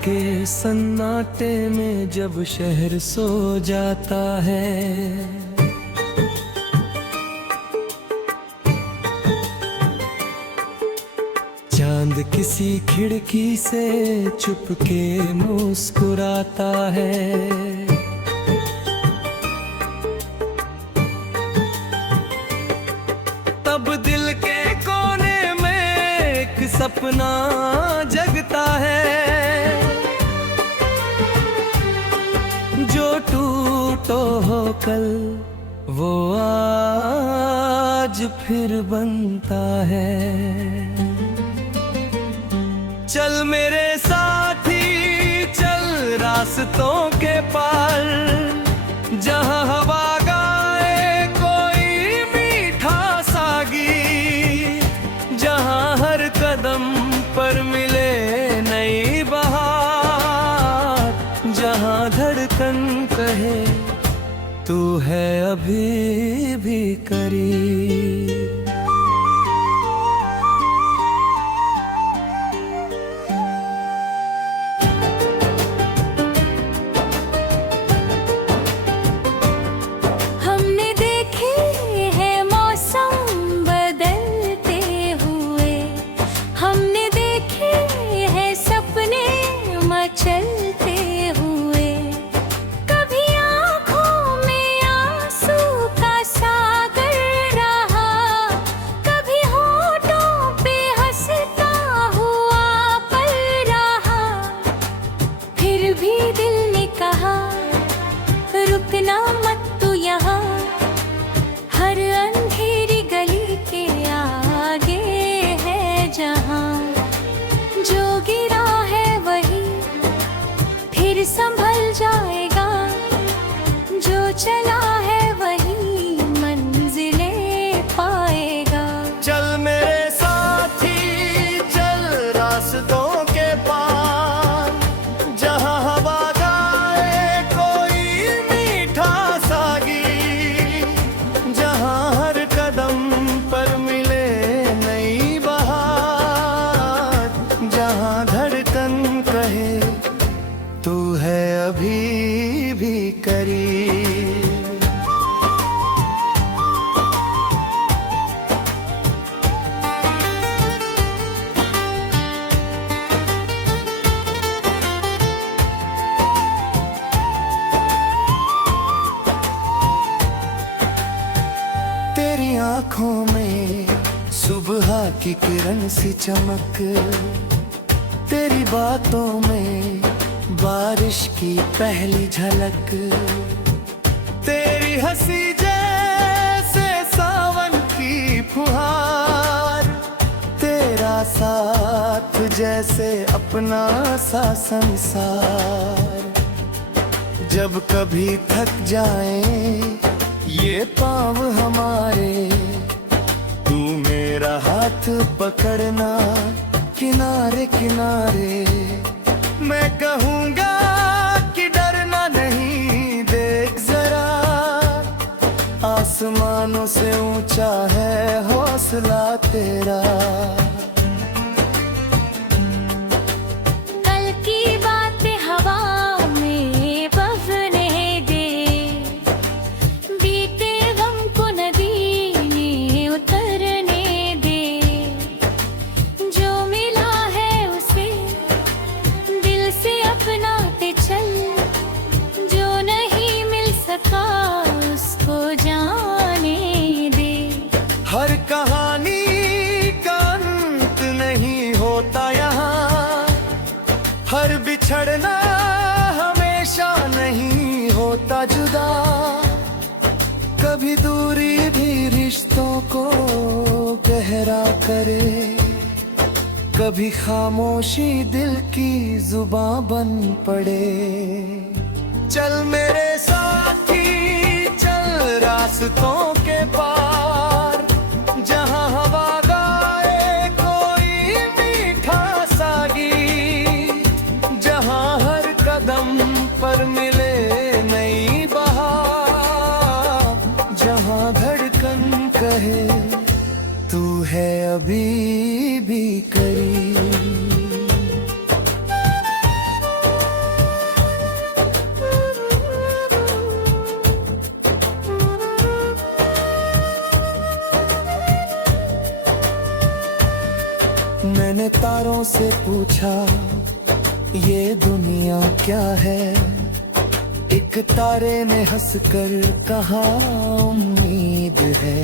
के सन्नाटे में जब शहर सो जाता है, चांद किसी खिड़की से चुपके मुस्कुराता है। तब दिल के कोने में एक सपना जगता है, जो टूटो हो कल वो आज फिर बनता है। चल मेरे साथी चल रास्तों के पार, जहां हवा गाए कोई मीठा सा गीत, जहां हर कदम पर मिले नई बहार, जहां धड़कन कहे तू है अभी भी करीब। चलते हुए कभी आँखों में आंसू का सागर रहा, कभी होठों पे हंसता हुआ पल रहा। फिर भी दिल ने कहा रुकना मत तू यहाँ, हर अंधेरी गली के आगे है जहाँ, जो गिरा है वही फिर संभल जाएगा, जो चला है वही मंजिलें पाएगा। चल मेरे साथी चल रास्तों के पार, जहां हवा गाए कोई मीठा सा गीत, जहां हर कदम पर मिले नई बहार, जहां धड़कन कहे तू है अभी भी करीब। तेरी आंखों में सुबह की किरण सी चमक, तेरी बातों में बारिश की पहली झलक, तेरी हंसी जैसे सावन की फुहार, तेरा साथ जैसे अपना सा संसार। जब कभी थक जाए ये पाँव हमारे, तू मेरा हाथ पकड़ना किनारे किनारे। मैं कहूँगा कि डरना नहीं, देख जरा आसमानों से ऊंचा है हौसला तेरा। कल की बातें हवा में बहने दे, बीते गम को नदी में उतरने दे, जो मिला है उसे दिल से अपनाते चल, जो नहीं मिल सका उसको जाने दे। हर कहानी का अंत नहीं होता यहाँ, हर बिछड़ना हमेशा नहीं होता जुदा, कभी दूरी भी रिश्तों को गहरा करे, कभी खामोशी दिल की जुबां बन पड़े। चल मेरे साथी चल रास्तों के पार, जहां हवा गाए कोई मीठा सा गीत, जहां हर कदम पर मिले नई बहार, जहां धड़कन कहे तू है अभी भी करीब। मैंने तारों से पूछा ये दुनिया क्या है, एक तारे ने हंसकर कहा उम्मीद है।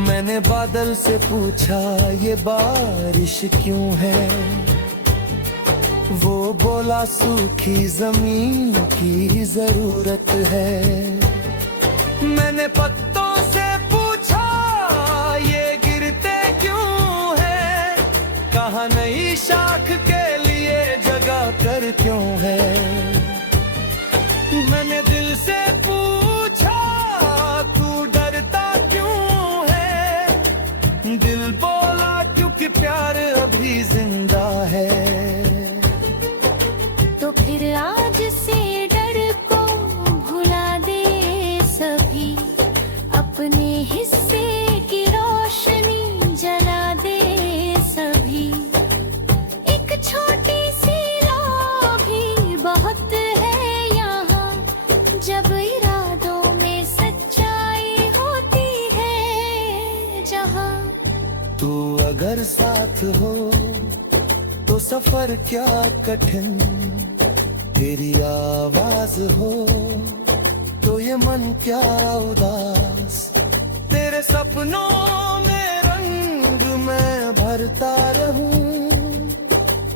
मैंने बादल से पूछा ये बारिश क्यों है, वो बोला सूखी जमीन की जरूरत है। मैंने पत्तों से पूछा ये गिरते क्यों है, कहा नई शाख के लिए जगह कर क्यों है। मैंने दिल से पूछा तू डरता क्यों है, दिल बोला क्योंकि प्यार अभी जिंदा है। तो फिर आज से डर को भुला दे सभी, अपने हिस्से की रोशनी जला दे सभी। एक छोटी सी लौ भी बहुत है यहाँ, जब इरादों में सच्चाई होती है जहाँ। तू अगर साथ हो तो सफर क्या कठिन, तेरी आवाज हो तो ये मन क्या उदास। तेरे सपनों में रंग मैं भरता रहूं,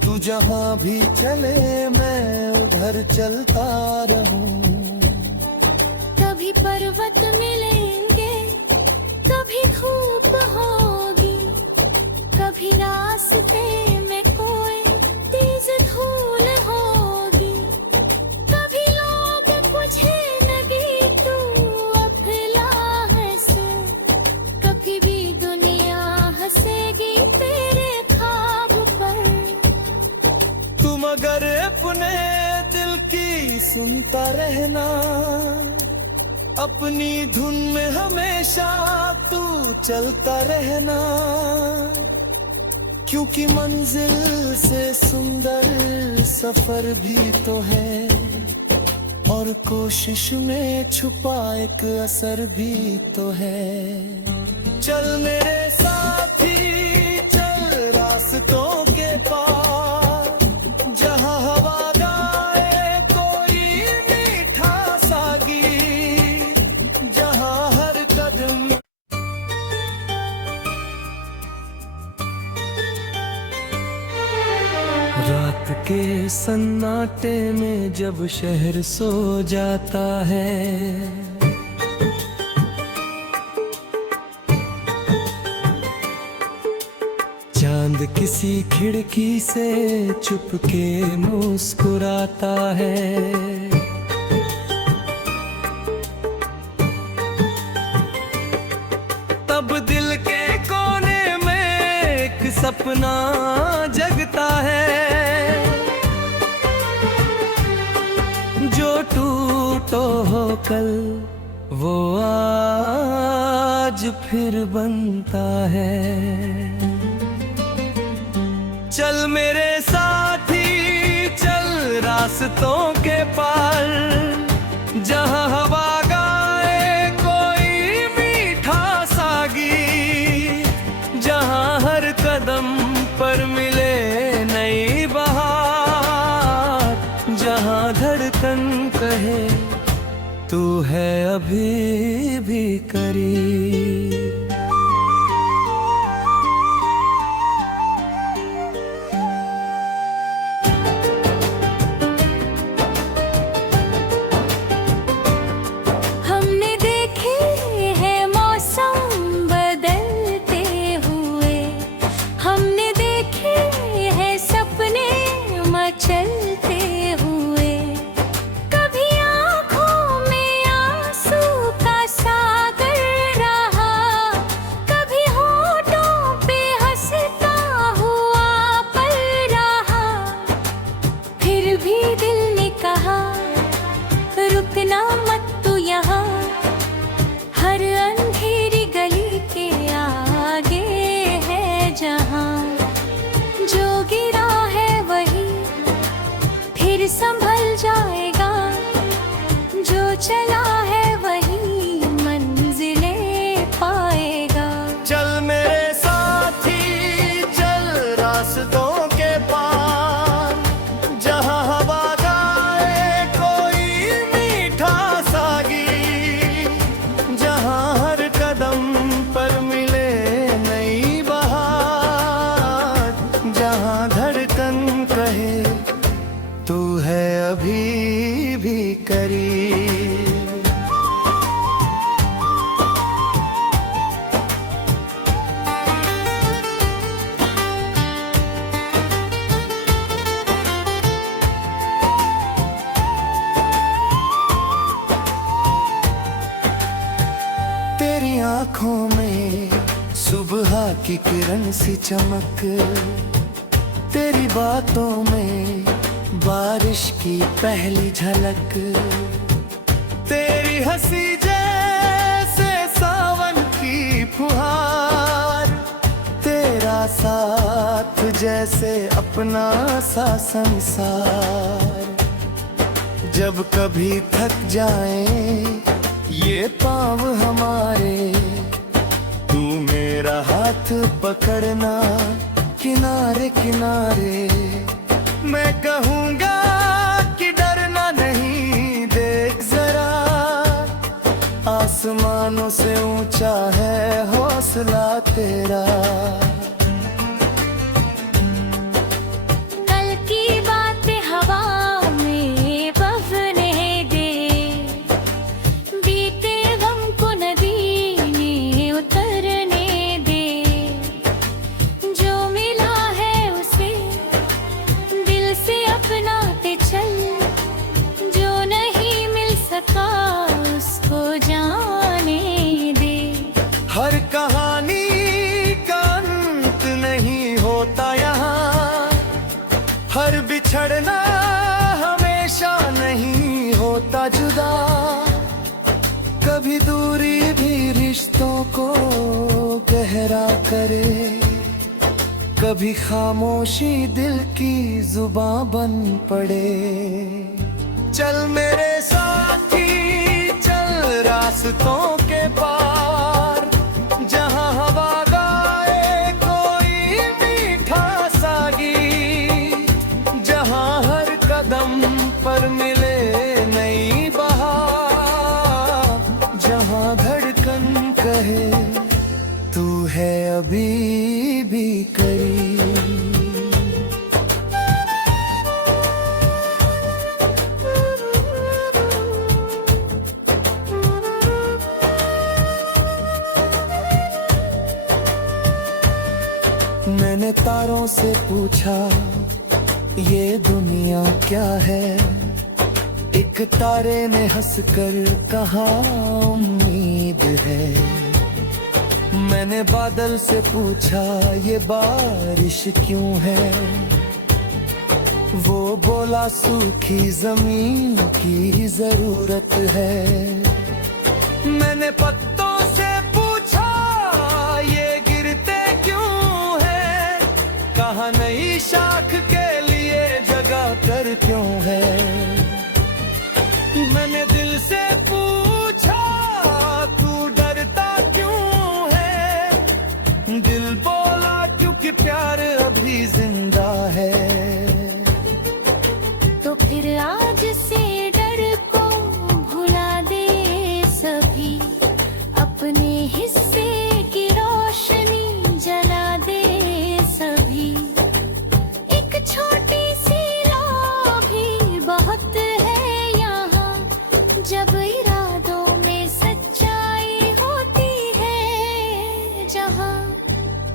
तू जहां भी चले मैं उधर चलता रहूं। कभी पर्वत मिलेंगे, कभी धूप होगी, कभी रास्ते में कोई तेज धूल होगी। कभी लोग पूछेंगे तू अफला है से, कभी भी दुनिया हंसेगी तेरे ख्वाब पर। तुम अगर अपने दिल की सुनता रहना, अपनी धुन में हमेशा तू चलता रहना। क्योंकि मंजिल से सुंदर सफर भी तो है, और कोशिश में छुपा एक असर भी तो है। चल मेरे साथी चल रास्तों के पार, जहां हवा गाए कोई मीठा सा गीत, जहां हर कदम। रात के सन्नाटे में जब शहर सो जाता है, चांद किसी खिड़की से चुपके मुस्कुराता है। तब दिल के कोने में एक सपना जगता है, जो टूटो हो कल वो आज फिर बनता है। चल मेरे साथी चल रास्तों के पार, जहां हवा गाए कोई मीठा सा गीत, जहां हर कदम पर मिले नई बहार, जहां धड़कन कहे तू है अभी भी करीब। में सुबह की किरण सी चमक, तेरी बातों में बारिश की पहली झलक, तेरी हंसी जैसे सावन की फुहार, तेरा साथ जैसे अपना सा संसार। जब कभी थक जाए ये पाँव हमारे, तू मेरा हाथ पकड़ना किनारे किनारे। मैं कहूँगा कि डरना नहीं, देख जरा आसमानों से ऊंचा है हौसला तेरा। कल की बातें हवा में बहने दे, बीते गम को नदी में उतरने दे। जो मिला है उसे दिल से अपनाते चल, जो नहीं मिल सका उसको जाने दे। हर कहानी का अंत नहीं होता यहाँ, हर बिछड़ना हमेशा नहीं होता जुदा। कभी दूरी भी रिश्तों को गहरा करे, कभी खामोशी दिल की जुबां बन पड़े। चल मेरे साथी चल रास्तों के पार, जहाँ हवा गाए कोई मीठा सा गीत, जहाँ हर कदम पर मिले नई बहार, जहाँ धड़कन कहे तू है अभी भी करीब। मैंने तारों से पूछा ये दुनिया क्या है, एक तारे ने हंसकर कहा उम्मीद है। मैंने बादल से पूछा ये बारिश क्यों है, वो बोला सूखी जमीन की जरूरत है। मैंने पत्तों से पूछा ये गिरते क्यों है, कहा नई शाख के लिए जगह कर क्यों है। मैंने दिल से पूछा तू डरता क्यों है, दिल बोला क्योंकि प्यार अभी जिंदा है। तो फिर आज से डर को भुला दे सभी, अपने हिस्से की रोशनी जला दे सभी। एक छोटी सी लौ भी बहुत है यहाँ, जब इरादों में सच्चाई होती है जहाँ।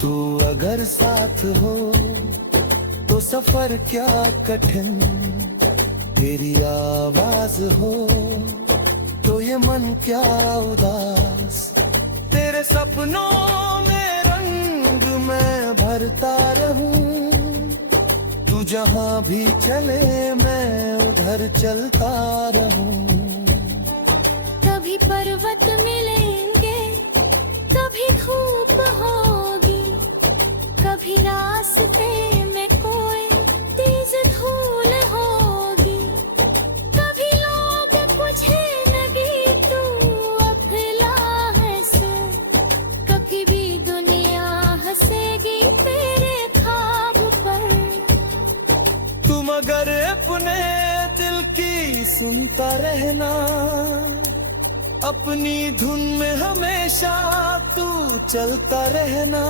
तू अगर साथ हो तो सफर क्या कठिन, तेरी आवाज हो तो ये मन क्या उदास। तेरे सपनों में रंग मैं भरता रहूं, तू जहाँ भी चले मैं उधर चलता रहूं। कभी पर्वत मिलेंगे, कभी धूप होगी, कभी रास्ते में कोई तेज धूल होगी। कभी लोग पूछे लगी तू अफला है सर, कभी भी दुनिया हंसेगी तेरे ख्वाब पर। तुम अगर अपने दिल की सुनता रहना, अपनी धुन में हमेशा तू चलता रहना।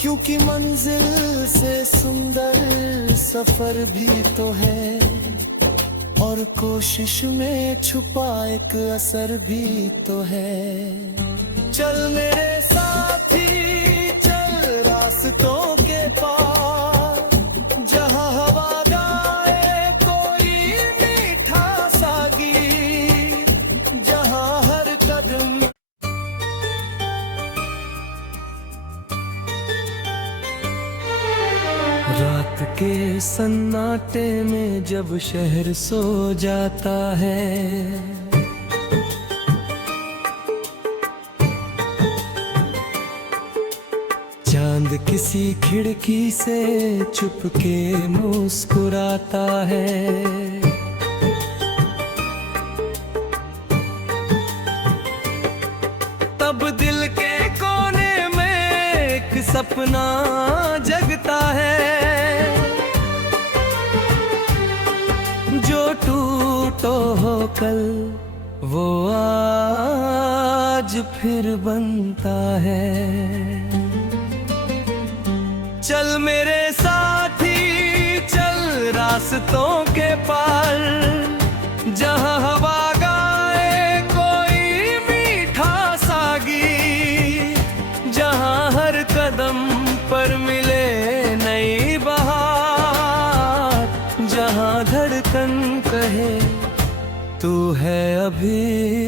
क्योंकि मंजिल से सुंदर सफर भी तो है, और कोशिश में छुपा एक असर भी तो है। चल मेरे साथी चल रास्तों के पार, जहाँ हवा गाए कोई मीठा सा गीत, जहाँ हर कदम के सन्नाटे में जब शहर सो जाता है, चांद किसी खिड़की से चुपके मुस्कुराता है। तब दिल के कोने में एक सपना जगता है, जो टूटो हो कल वो आज फिर बनता है। चल मेरे साथी चल रास्तों के पार, जहां हवा गाए कोई मीठा सा गीत, जहां हर कदम पर मिले नई बहार, जहां धड़कन कहे तू है अभी